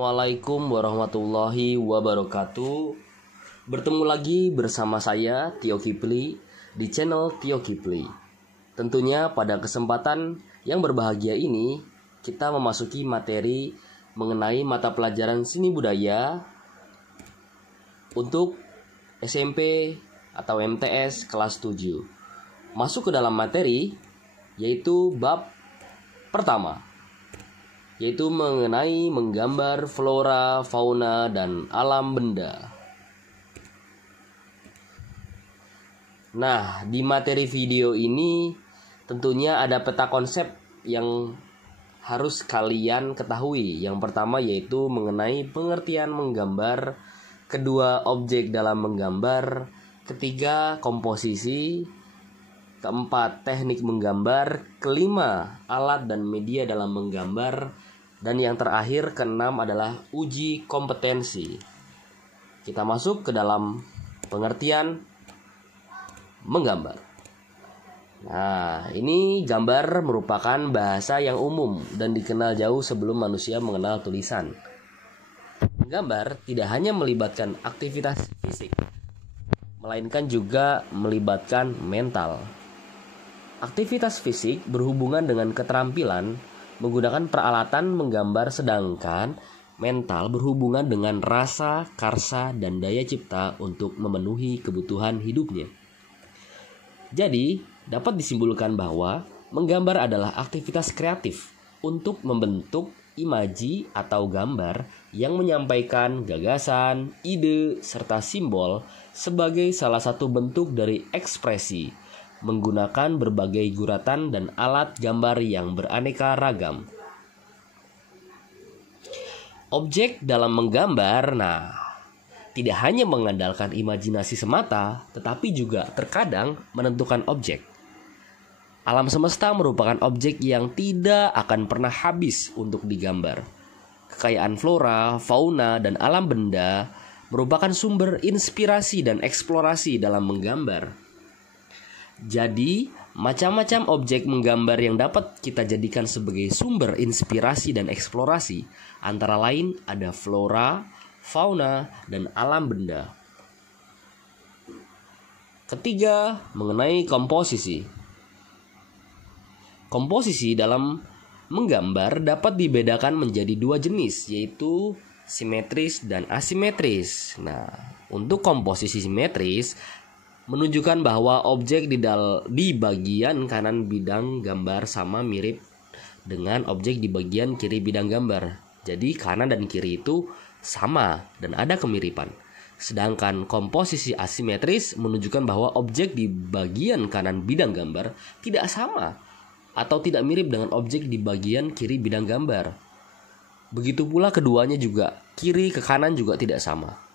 Assalamualaikum warahmatullahi wabarakatuh. Bertemu lagi bersama saya Tio Kipli di channel Tio Kipli. Tentunya pada kesempatan yang berbahagia ini kita memasuki materi mengenai mata pelajaran seni budaya untuk SMP atau MTS kelas 7. Masuk ke dalam materi yaitu bab pertama, yaitu mengenai menggambar flora, fauna, dan alam benda. Nah, di materi video ini tentunya ada peta konsep yang harus kalian ketahui. Yang pertama yaitu mengenai pengertian menggambar, kedua objek dalam menggambar, ketiga komposisi, keempat teknik menggambar, kelima alat dan media dalam menggambar, dan yang terakhir keenam adalah uji kompetensi. Kita masuk ke dalam pengertian menggambar. Nah, ini gambar merupakan bahasa yang umum dan dikenal jauh sebelum manusia mengenal tulisan. Menggambar tidak hanya melibatkan aktivitas fisik, melainkan juga melibatkan mental. Aktivitas fisik berhubungan dengan keterampilan menggunakan peralatan menggambar, sedangkan mental berhubungan dengan rasa, karsa, dan daya cipta untuk memenuhi kebutuhan hidupnya. Jadi, dapat disimpulkan bahwa menggambar adalah aktivitas kreatif untuk membentuk imaji atau gambar yang menyampaikan gagasan, ide, serta simbol sebagai salah satu bentuk dari ekspresi, menggunakan berbagai guratan dan alat gambar yang beraneka ragam. Objek dalam menggambar, tidak hanya mengandalkan imajinasi semata, tetapi juga terkadang menentukan objek. Alam semesta merupakan objek yang tidak akan pernah habis untuk digambar. Kekayaan flora, fauna, dan alam benda merupakan sumber inspirasi dan eksplorasi dalam menggambar. Jadi, macam-macam objek menggambar yang dapat kita jadikan sebagai sumber inspirasi dan eksplorasi, antara lain ada flora, fauna, dan alam benda. Ketiga, mengenai komposisi. Komposisi dalam menggambar dapat dibedakan menjadi dua jenis, yaitu simetris dan asimetris. Untuk komposisi simetris menunjukkan bahwa objek di bagian kanan bidang gambar sama mirip dengan objek di bagian kiri bidang gambar. Jadi kanan dan kiri itu sama dan ada kemiripan. Sedangkan komposisi asimetris menunjukkan bahwa objek di bagian kanan bidang gambar tidak sama atau tidak mirip dengan objek di bagian kiri bidang gambar. Begitu pula keduanya juga, kiri ke kanan juga tidak sama.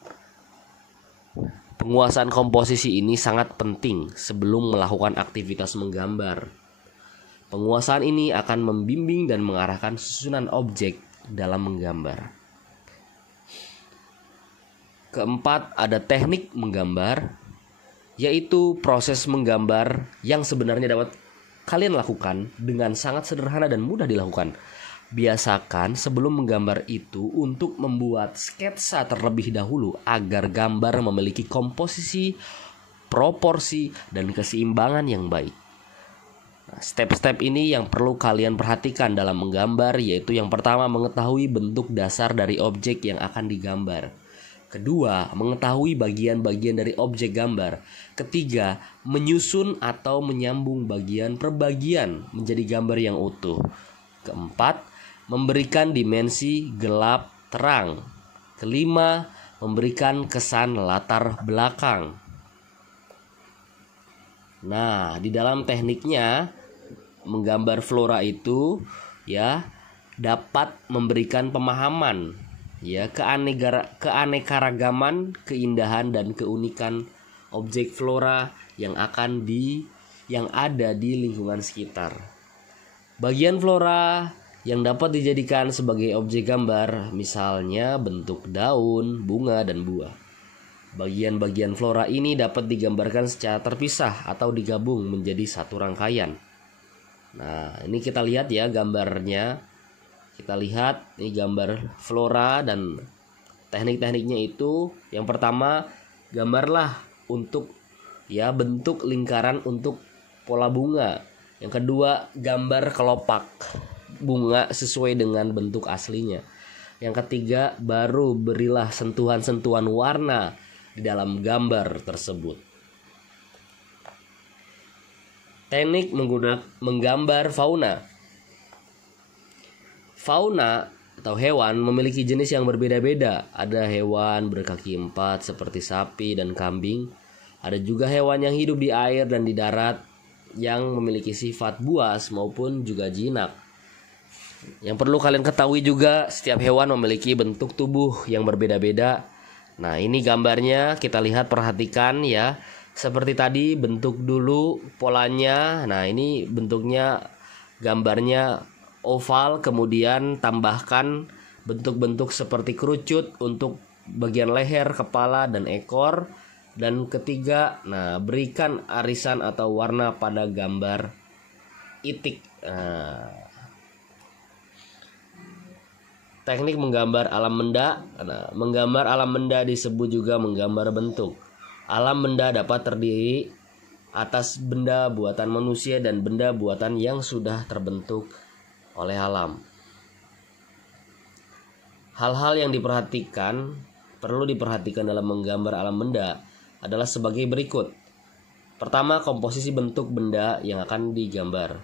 Penguasaan komposisi ini sangat penting sebelum melakukan aktivitas menggambar. Penguasaan ini akan membimbing dan mengarahkan susunan objek dalam menggambar. Keempat, ada teknik menggambar, yaitu proses menggambar yang sebenarnya dapat kalian lakukan dengan sangat sederhana dan mudah dilakukan. Biasakan sebelum menggambar itu untuk membuat sketsa terlebih dahulu agar gambar memiliki komposisi, proporsi, dan keseimbangan yang baik. Step-step ini yang perlu kalian perhatikan dalam menggambar, yaitu yang pertama mengetahui bentuk dasar dari objek yang akan digambar. Kedua, mengetahui bagian-bagian dari objek gambar. Ketiga, menyusun atau menyambung bagian per bagian menjadi gambar yang utuh. Keempat, memberikan dimensi gelap terang. Kelima, memberikan kesan latar belakang. Di dalam tekniknya menggambar flora itu dapat memberikan pemahaman keanekaragaman, keindahan dan keunikan objek flora yang ada di lingkungan sekitar. Bagian flora yang dapat dijadikan sebagai objek gambar, misalnya bentuk daun, bunga, dan buah. Bagian-bagian flora ini dapat digambarkan secara terpisah atau digabung menjadi satu rangkaian. Ini kita lihat ya gambarnya. Kita lihat ini gambar flora dan teknik-tekniknya itu. Yang pertama, gambarlah untuk bentuk lingkaran untuk pola bunga. Yang kedua, gambar kelopak bunga sesuai dengan bentuk aslinya. Yang ketiga, baru berilah sentuhan-sentuhan warna di dalam gambar tersebut. Teknik menggambar fauna. Fauna atau hewan memiliki jenis yang berbeda-beda. Ada hewan berkaki 4 seperti sapi dan kambing. Ada juga hewan yang hidup di air dan di darat yang memiliki sifat buas maupun juga jinak. Yang perlu kalian ketahui juga, setiap hewan memiliki bentuk tubuh yang berbeda-beda. Nah, ini gambarnya, kita lihat, perhatikan ya. Seperti tadi, bentuk dulu polanya. Nah, ini bentuknya, gambarnya oval, kemudian tambahkan bentuk-bentuk seperti kerucut untuk bagian leher, kepala, dan ekor. Dan ketiga, berikan arisan atau warna pada gambar itik. Teknik menggambar alam benda. Menggambar alam benda disebut juga menggambar bentuk. Alam benda dapat terdiri atas benda buatan manusia dan benda buatan yang sudah terbentuk oleh alam. Hal-hal yang perlu diperhatikan dalam menggambar alam benda adalah sebagai berikut. Pertama, komposisi bentuk benda yang akan digambar.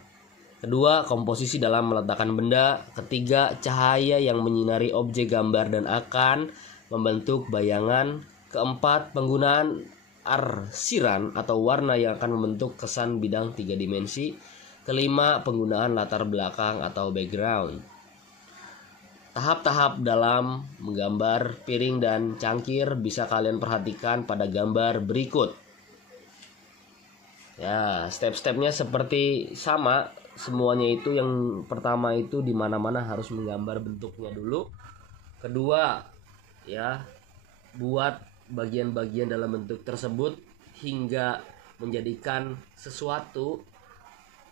Kedua, komposisi dalam meletakkan benda. Ketiga, cahaya yang menyinari objek gambar dan akan membentuk bayangan. Keempat, penggunaan arsiran atau warna yang akan membentuk kesan bidang 3 dimensi. Kelima, penggunaan latar belakang atau background. Tahap-tahap dalam menggambar piring dan cangkir bisa kalian perhatikan pada gambar berikut. Ya, step-stepnya seperti sama. Semuanya itu, yang pertama itu di mana-mana harus menggambar bentuknya dulu. Kedua, buat bagian-bagian dalam bentuk tersebut hingga menjadikan sesuatu.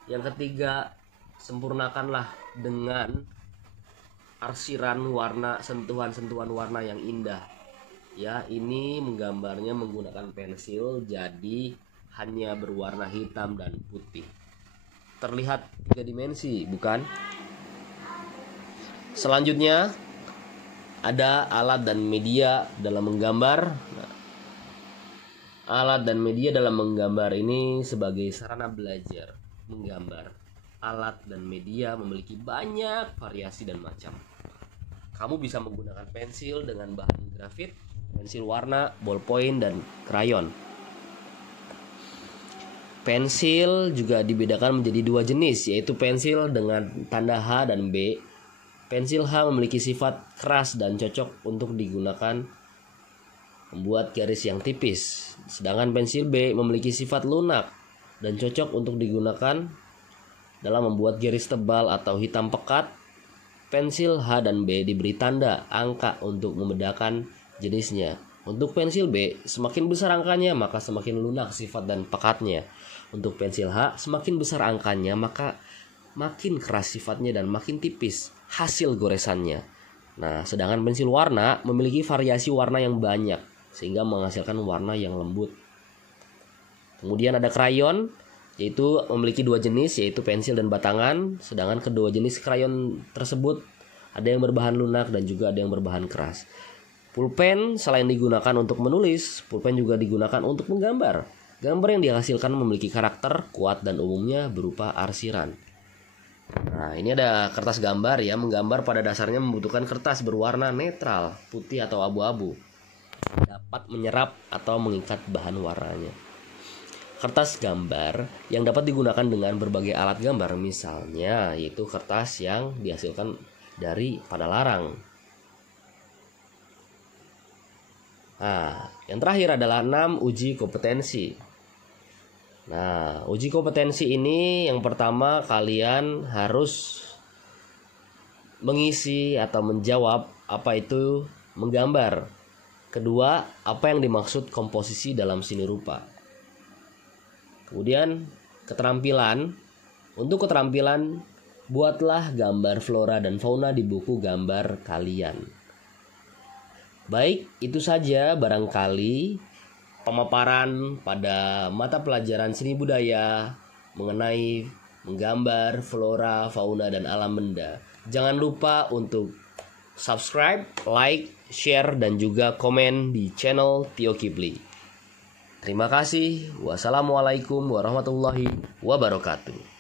Yang ketiga, sempurnakanlah dengan arsiran warna, sentuhan-sentuhan warna yang indah. Ya, ini menggambarnya menggunakan pensil, jadi hanya berwarna hitam dan putih. Terlihat 3 dimensi, bukan? Selanjutnya ada alat dan media dalam menggambar. Alat dan media dalam menggambar ini sebagai sarana belajar menggambar. Alat dan media memiliki banyak variasi dan macam. Kamu bisa menggunakan pensil dengan bahan grafit, pensil warna, ballpoint, dan krayon. Pensil juga dibedakan menjadi 2 jenis, yaitu pensil dengan tanda H dan B. Pensil H memiliki sifat keras dan cocok untuk digunakan membuat garis yang tipis. Sedangkan pensil B memiliki sifat lunak dan cocok untuk digunakan dalam membuat garis tebal atau hitam pekat. Pensil H dan B diberi tanda angka untuk membedakan jenisnya. Untuk pensil B, semakin besar angkanya maka semakin lunak sifat dan pekatnya. Untuk pensil H, semakin besar angkanya maka makin keras sifatnya dan makin tipis hasil goresannya. Nah, sedangkan pensil warna memiliki variasi warna yang banyak sehingga menghasilkan warna yang lembut. Kemudian ada krayon, yaitu memiliki 2 jenis, yaitu pensil dan batangan. Sedangkan kedua jenis krayon tersebut ada yang berbahan lunak dan juga ada yang berbahan keras. Pulpen selain digunakan untuk menulis, pulpen juga digunakan untuk menggambar. Gambar yang dihasilkan memiliki karakter kuat dan umumnya berupa arsiran. Nah, ini ada kertas gambar ya. Menggambar pada dasarnya membutuhkan kertas berwarna netral, putih atau abu-abu. Dapat menyerap atau mengikat bahan warnanya. Kertas gambar yang dapat digunakan dengan berbagai alat gambar, misalnya yaitu kertas yang dihasilkan dari padalarang. Nah, yang terakhir adalah 6 uji kompetensi. Nah, uji kompetensi ini yang pertama kalian harus mengisi atau menjawab apa itu menggambar. Kedua, apa yang dimaksud komposisi dalam seni rupa. Kemudian keterampilan. Untuk keterampilan buatlah gambar flora dan fauna di buku gambar kalian. Baik, itu saja barangkali pemaparan pada mata pelajaran seni budaya mengenai menggambar flora, fauna, dan alam benda. Jangan lupa untuk subscribe, like, share, dan juga komen di channel Tio Kibli. Terima kasih. Wassalamualaikum warahmatullahi wabarakatuh.